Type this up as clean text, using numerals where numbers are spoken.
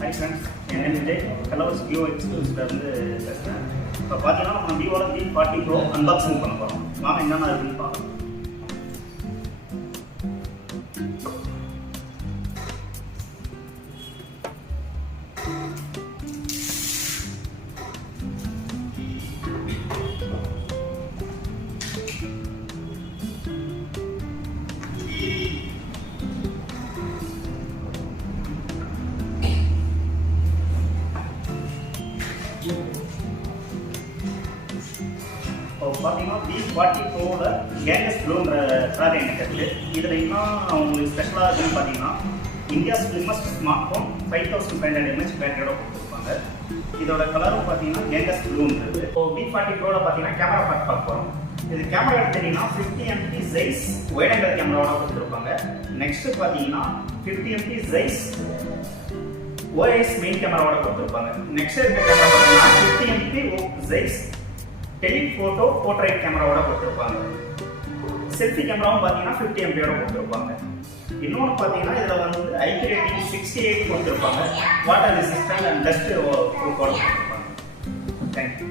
Hi friends, என் name Vijay. Colours Vivo எக்ஸ்க்ளூசிவ்லேருந்து பேசுகிறேன். இப்போ பார்த்தீங்கன்னா நம்ம விவோவில் V40 Pro அன்பாக்சிங் பண்ண போகிறோம். வாங்க என்னென்ன இருக்குன்னு பார்க்கலாம். இப்போ பார்த்தீங்கன்னா V40 Proவோட கேங்கஸ் ப்ளூன்ற கலர் எனக்கு இருக்குது. இதில் இன்னும் உங்களுக்கு ஸ்பெஷலாக இருக்குன்னு பார்த்தீங்கன்னா India slimmest smart phone 5500 mAh பேட்டரியோட கொடுத்துருப்பாங்க. இதோட கலரும் பார்த்தீங்கன்னா கேங்கஸ் ப்ளூன்றது. இப்போ V40 Proவில் பார்த்தீங்கன்னா கேமரா பார்க்க போகிறோம். இது கேமரா எடுத்தீங்கன்னா 50 MP Zeiss வைட் ஆங்கிள் கேமராவோட கொடுத்துருப்பாங்க. நெக்ஸ்ட் பார்த்தீங்கன்னா 50 MP Zeiss OIS மெயின் கேமராவோட கொடுத்துருப்பாங்க. நெக்ஸ்ட் இருக்க கேமரா பார்த்தீங்கன்னா 50 MP Zeiss டெலிஃபோட்டோ போர்ட்ரைட் கேமராவோட கொடுத்துருப்பாங்க. செல்ஃபி கேமராவும் பார்த்தீங்கன்னா 50 MPயோட கொடுத்துருப்பாங்க. இன்னொன்று பார்த்தீங்கன்னா இதில் வந்து IQ ரேட்டிங் 68 கொடுத்துருப்பாங்க. வாட்டர் ரெசிஸ்டன்ட் அண்ட் டஸ்ட் ப்ரூஃபோட கொடுத்துருப்பாங்க. தேங்க்யூ.